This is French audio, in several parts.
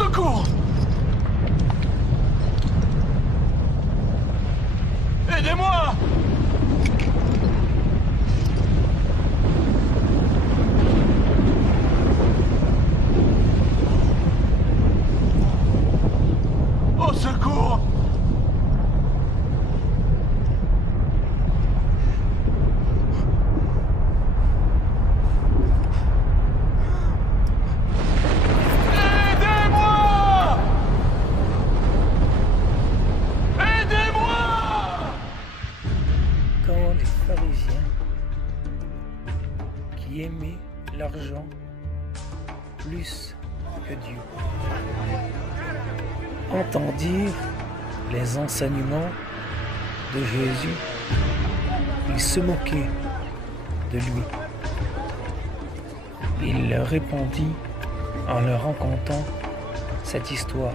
secours! Aidez-moi! Au secours! Qui aimait l'argent plus que Dieu entendirent les enseignements de Jésus, ils se moquaient de lui. Il leur répondit en leur racontant cette histoire.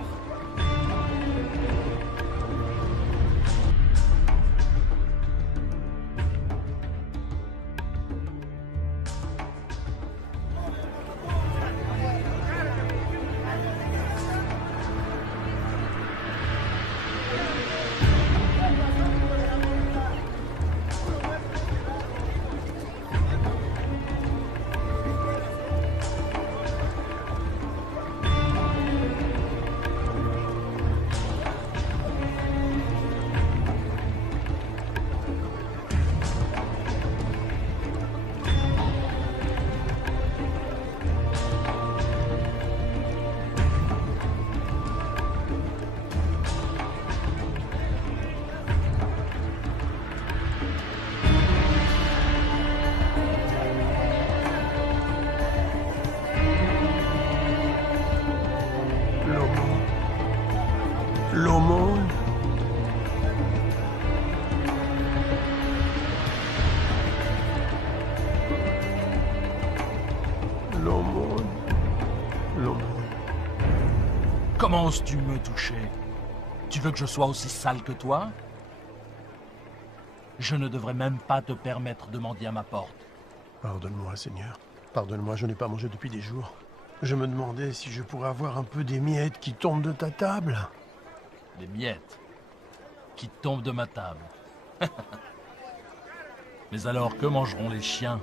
L'aumône. L'aumône. L'aumône. Comment oses-tu me toucher? Tu veux que je sois aussi sale que toi? Je ne devrais même pas te permettre de mendier à ma porte. Pardonne-moi, Seigneur. Pardonne-moi, je n'ai pas mangé depuis des jours. Je me demandais si je pourrais avoir un peu des miettes qui tombent de ta table. Des miettes qui tombent de ma table. Mais alors, que mangeront les chiens?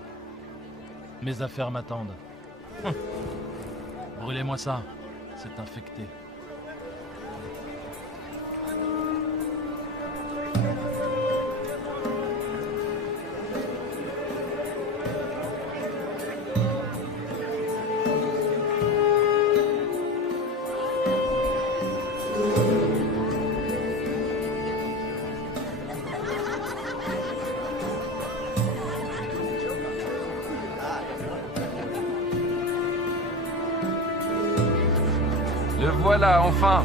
Mes affaires m'attendent. Brûlez-moi ça, c'est infecté. Le voilà, enfin!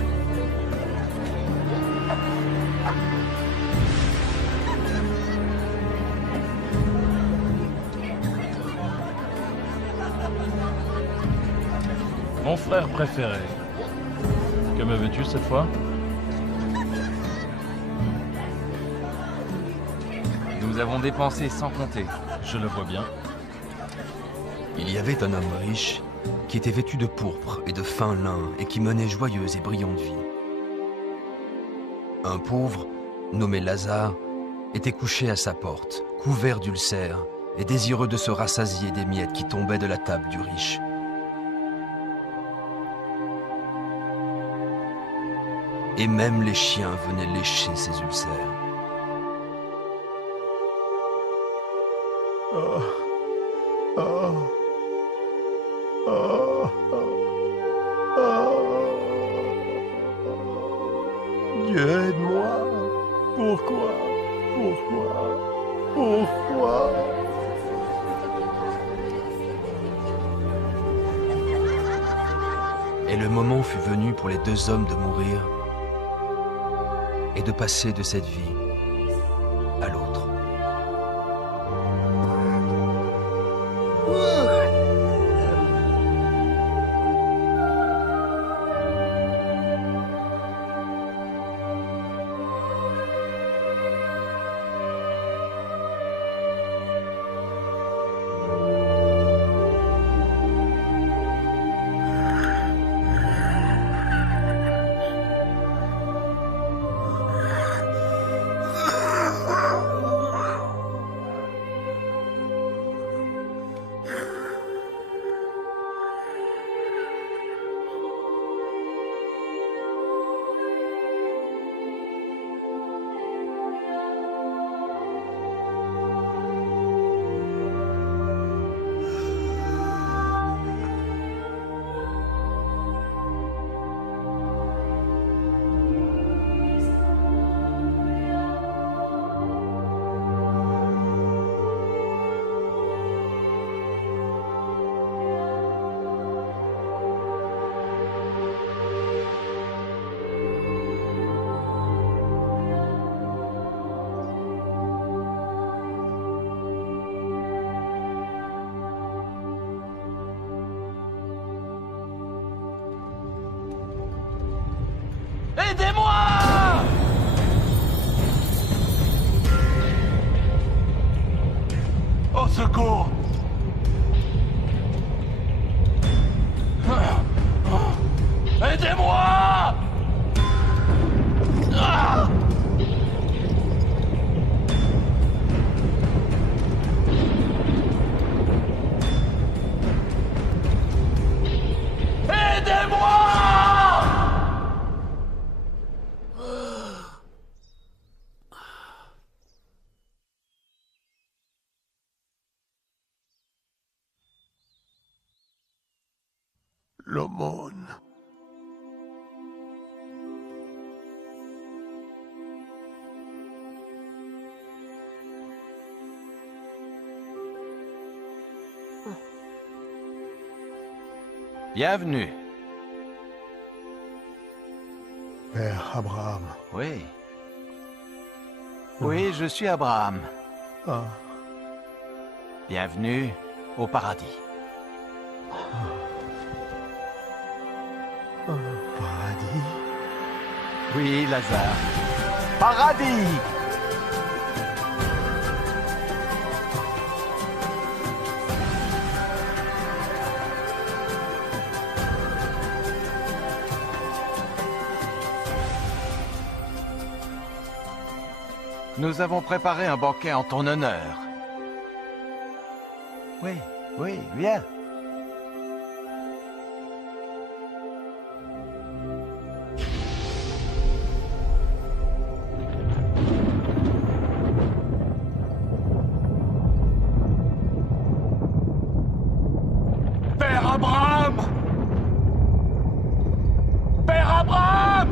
Mon frère préféré. Que me veux-tu cette fois? Nous avons dépensé sans compter. Je le vois bien. Il y avait un homme riche qui était vêtu de pourpre et de fin lin et qui menait joyeuse et brillante vie. Un pauvre, nommé Lazare, était couché à sa porte, couvert d'ulcères et désireux de se rassasier des miettes qui tombaient de la table du riche. Et même les chiens venaient lécher ses ulcères. Oh. Oh. Oh. Oh. Dieu, aide-moi. Pourquoi? Pourquoi? Pourquoi? Et le moment fut venu pour les deux hommes de mourir et de passer de cette vie à l'autre. Aidez-moi! Au secours! Aidez-moi! Ah! L'aumône. Bienvenue. Père Abraham. Oui. Oui, je suis Abraham. Ah, Bienvenue au paradis. paradis. Oui, Lazare. Paradis! Nous avons préparé un banquet en ton honneur. Oui, oui, viens. Père Abraham! Père Abraham!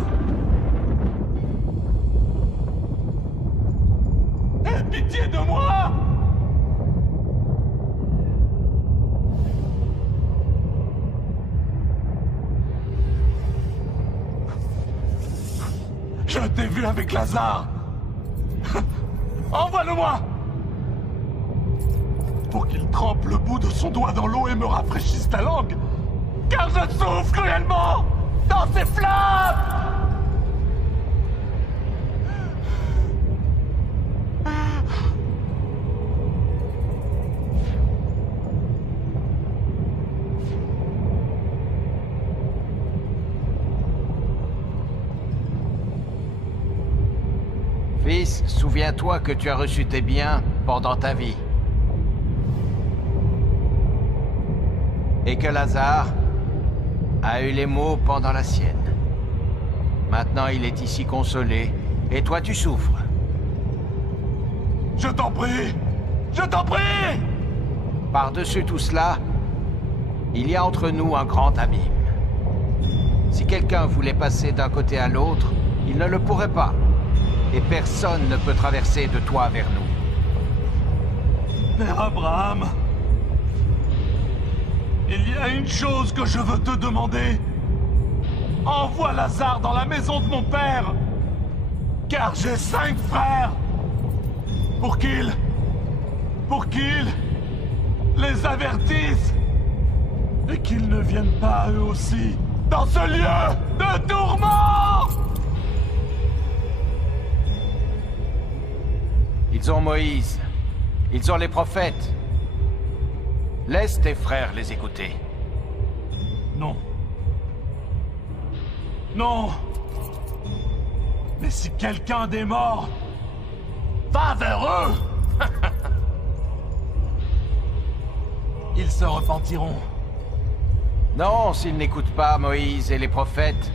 Aie pitié de moi! Je t'ai vu avec Lazare! Envoie-le-moi! Pour qu'il trempe le bout de son doigt dans l'eau et me rafraîchisse la langue! Car je souffre cruellement dans ces flammes! Fils, souviens-toi que tu as reçu tes biens pendant ta vie. Et que Lazare a eu les maux pendant la sienne. Maintenant, il est ici consolé, et toi tu souffres. Je t'en prie! Je t'en prie! Par-dessus tout cela, il y a entre nous un grand abîme. Si quelqu'un voulait passer d'un côté à l'autre, il ne le pourrait pas. Et personne ne peut traverser de toi vers nous. Père Abraham, il y a une chose que je veux te demander. Envoie Lazare dans la maison de mon père, car j'ai 5 frères, pour qu'ils les avertissent, et qu'ils ne viennent pas eux aussi dans ce lieu de tourment. Ils ont Moïse. Ils ont les prophètes. Laisse tes frères les écouter. Non. Non. Mais si quelqu'un des morts va vers eux, ils se repentiront. Non, s'ils n'écoutent pas Moïse et les prophètes,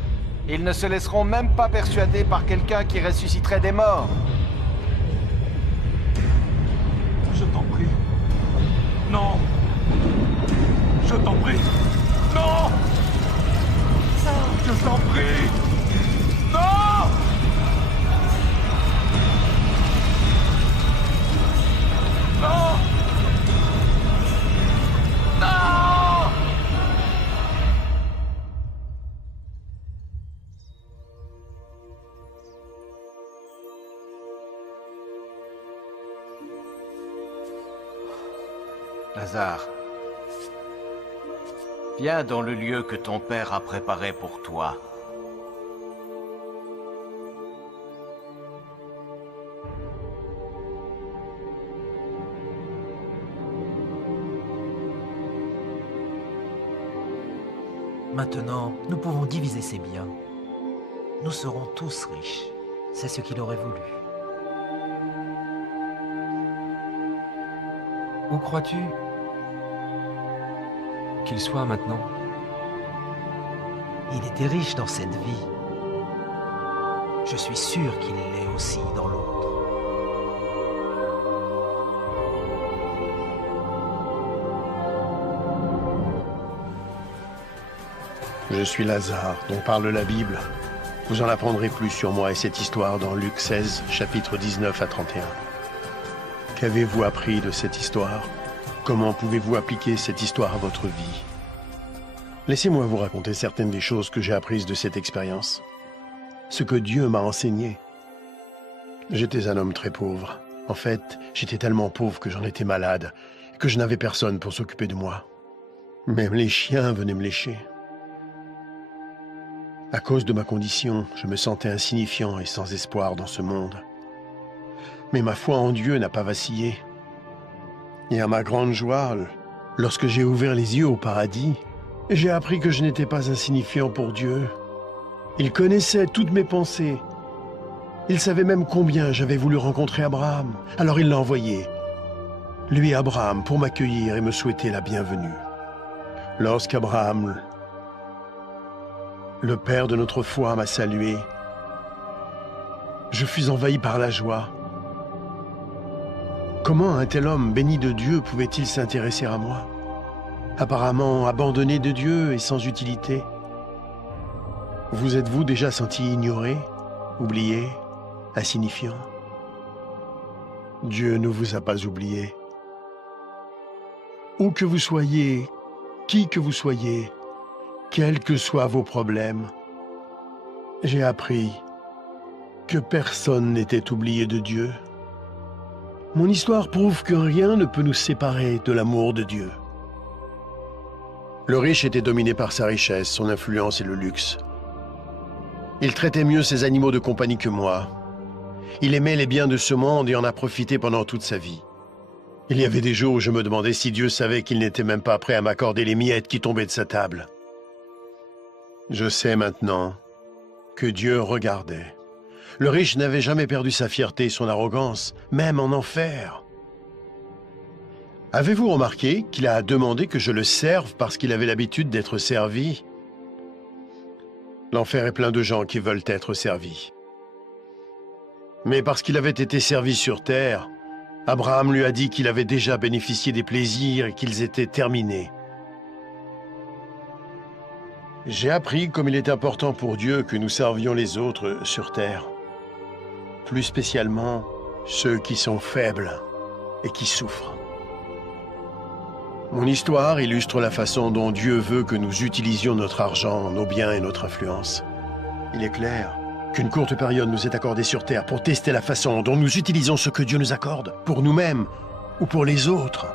ils ne se laisseront même pas persuader par quelqu'un qui ressusciterait des morts. Je t'en prie. Non. Je t'en prie. Non. Je t'en prie. Non. Non. Non. Lazare, viens dans le lieu que ton père a préparé pour toi. Maintenant, nous pouvons diviser ses biens. Nous serons tous riches. C'est ce qu'il aurait voulu. Où crois-tu qu'il soit maintenant? Il était riche dans cette vie. Je suis sûr qu'il l'est aussi dans l'autre. Je suis Lazare, dont parle la Bible. Vous en apprendrez plus sur moi et cette histoire dans Luc 16, chapitres 19 à 31. Qu'avez-vous appris de cette histoire? Comment pouvez-vous appliquer cette histoire à votre vie? Laissez-moi vous raconter certaines des choses que j'ai apprises de cette expérience. Ce que Dieu m'a enseigné. J'étais un homme très pauvre. En fait, j'étais tellement pauvre que j'en étais malade, que je n'avais personne pour s'occuper de moi. Même les chiens venaient me lécher. À cause de ma condition, je me sentais insignifiant et sans espoir dans ce monde. Mais ma foi en Dieu n'a pas vacillé. Et à ma grande joie, lorsque j'ai ouvert les yeux au paradis, j'ai appris que je n'étais pas insignifiant pour Dieu. Il connaissait toutes mes pensées. Il savait même combien j'avais voulu rencontrer Abraham. Alors il l'a envoyé, lui Abraham, pour m'accueillir et me souhaiter la bienvenue. Lorsqu'Abraham, le père de notre foi, m'a salué, je fus envahi par la joie. Comment un tel homme béni de Dieu pouvait-il s'intéresser à moi? Apparemment abandonné de Dieu et sans utilité. Vous êtes-vous déjà senti ignoré, oublié, insignifiant? Dieu ne vous a pas oublié. Où que vous soyez, qui que vous soyez, quels que soient vos problèmes, j'ai appris que personne n'était oublié de Dieu. Mon histoire prouve que rien ne peut nous séparer de l'amour de Dieu. Le riche était dominé par sa richesse, son influence et le luxe. Il traitait mieux ses animaux de compagnie que moi. Il aimait les biens de ce monde et en a profité pendant toute sa vie. Il y avait des jours où je me demandais si Dieu savait qu'il n'était même pas prêt à m'accorder les miettes qui tombaient de sa table. Je sais maintenant que Dieu regardait. Le riche n'avait jamais perdu sa fierté et son arrogance, même en enfer. Avez-vous remarqué qu'il a demandé que je le serve parce qu'il avait l'habitude d'être servi? L'enfer est plein de gens qui veulent être servis. Mais parce qu'il avait été servi sur terre, Abraham lui a dit qu'il avait déjà bénéficié des plaisirs et qu'ils étaient terminés. J'ai appris comme il est important pour Dieu que nous servions les autres sur terre. Plus spécialement ceux qui sont faibles et qui souffrent. Mon histoire illustre la façon dont Dieu veut que nous utilisions notre argent, nos biens et notre influence. Il est clair qu'une courte période nous est accordée sur terre pour tester la façon dont nous utilisons ce que Dieu nous accorde, pour nous-mêmes ou pour les autres.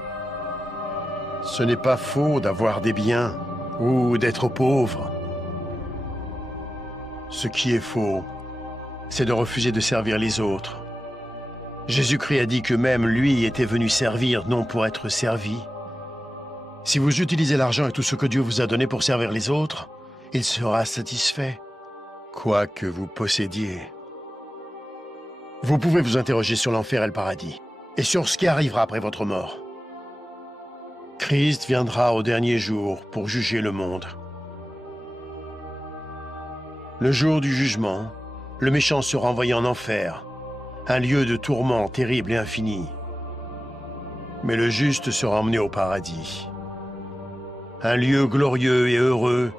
Ce n'est pas faux d'avoir des biens ou d'être pauvre. Ce qui est faux, c'est de refuser de servir les autres. Jésus-Christ a dit que même lui était venu servir, non pour être servi. Si vous utilisez l'argent et tout ce que Dieu vous a donné pour servir les autres, il sera satisfait, quoi que vous possédiez. Vous pouvez vous interroger sur l'enfer et le paradis, et sur ce qui arrivera après votre mort. Christ viendra au dernier jour pour juger le monde. Le jour du jugement, le méchant sera envoyé en enfer, un lieu de tourment terrible et infini. Mais le juste sera emmené au paradis, un lieu glorieux et heureux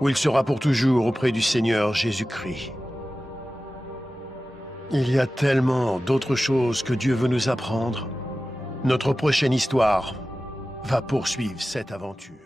où il sera pour toujours auprès du Seigneur Jésus-Christ. Il y a tellement d'autres choses que Dieu veut nous apprendre. Notre prochaine histoire va poursuivre cette aventure.